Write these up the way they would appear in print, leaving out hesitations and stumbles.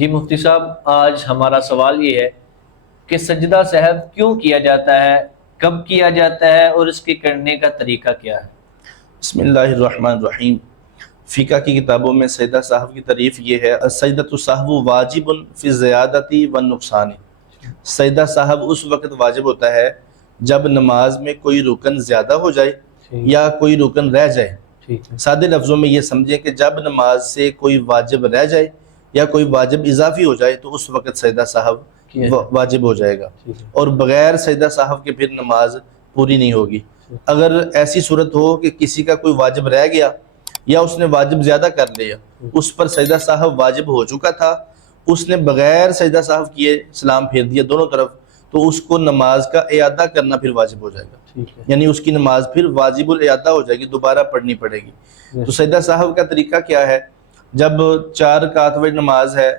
جی مفتی صاحب، آج ہمارا سوال یہ ہے کہ سجدہ سہو کیوں کیا جاتا ہے، کب کیا جاتا ہے اور اس کے کرنے کا طریقہ کیا ہے؟ بسم اللہ الرحمن الرحیم۔ فقہ کی کتابوں میں سجدہ سہو کی تعریف یہ ہے: السجدۃ السہو واجب فی الزیادۃ والنقصان۔ سجدہ سہو اس وقت واجب ہوتا ہے جب نماز میں کوئی رکن زیادہ ہو جائے یا کوئی رکن رہ جائے۔ سادے لفظوں میں یہ سمجھیں کہ جب نماز سے کوئی واجب رہ جائے یا کوئی واجب اضافی ہو جائے تو اس وقت سجدہ سہو واجب ہو جائے گا، اور بغیر سجدہ سہو کے پھر نماز پوری نہیں ہوگی۔ اگر ایسی صورت ہو کہ کسی کا کوئی واجب رہ گیا یا اس نے واجب زیادہ کر لیا، اس پر سجدہ سہو واجب ہو چکا تھا، اس نے بغیر سجدہ سہو کیے سلام پھیر دیا دونوں طرف، تو اس کو نماز کا اعادہ کرنا پھر واجب ہو جائے گا، یعنی اس کی نماز پھر واجب الاعادہ ہو جائے گی، دوبارہ پڑھنی پڑے گی۔ تو سجدہ سہو کا طریقہ کیا ہے؟ جب 4 رکعت والی نماز ہے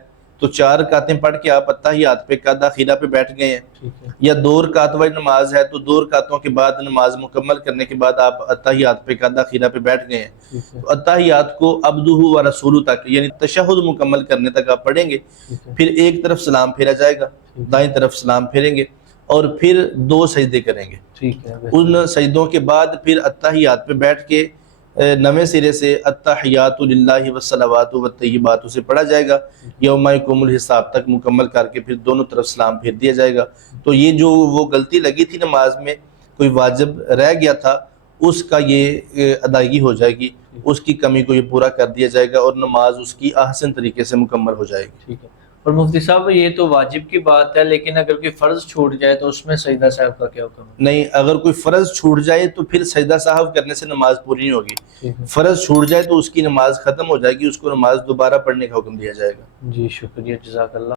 تو 4 رکعتیں پڑھ کے آپ اتحیات پہ قعدہ خیرہ پہ بیٹھ گئے ہیں، یا 2 رکعت والی نماز ہے تو 2 رکعتوں کے بعد نماز مکمل کرنے کے بعد آپ اتحیات پہ قعدہ خیرہ پہ بیٹھ گئے ہیں، تو اتحیات کو عبدہ و رسولہ تک یعنی تشہد مکمل کرنے تک آپ پڑھیں گے، پھر ایک طرف سلام پھیرا جائے گا، دائیں طرف سلام پھیریں گے اور پھر 2 سجدے کریں گے۔ ان سجدوں کے بعد پھر اتحیات پہ بیٹھ کے نویں سرے سے التحیات للہ والصلوات والطیبات اسے پڑھا جائے گا، یوم یقوم الحساب تک مکمل کر کے پھر دونوں طرف سلام پھیر دیا جائے گا۔ تو یہ جو وہ غلطی لگی تھی نماز میں، کوئی واجب رہ گیا تھا، اس کا یہ ادائیگی ہو جائے گی، اس کی کمی کو یہ پورا کر دیا جائے گا اور نماز اس کی احسن طریقے سے مکمل ہو جائے گی۔ اور مفتی صاحب یہ تو واجب کی بات ہے، لیکن اگر کوئی فرض چھوٹ جائے تو اس میں سجدہ سہو کا کیا حکم ہے؟ نہیں، اگر کوئی فرض چھوٹ جائے تو پھر سجدہ سہو کرنے سے نماز پوری نہیں ہوگی۔ فرض چھوٹ جائے تو اس کی نماز ختم ہو جائے گی، اس کو نماز دوبارہ پڑھنے کا حکم دیا جائے گا۔ جی شکریہ، جزاک اللہ۔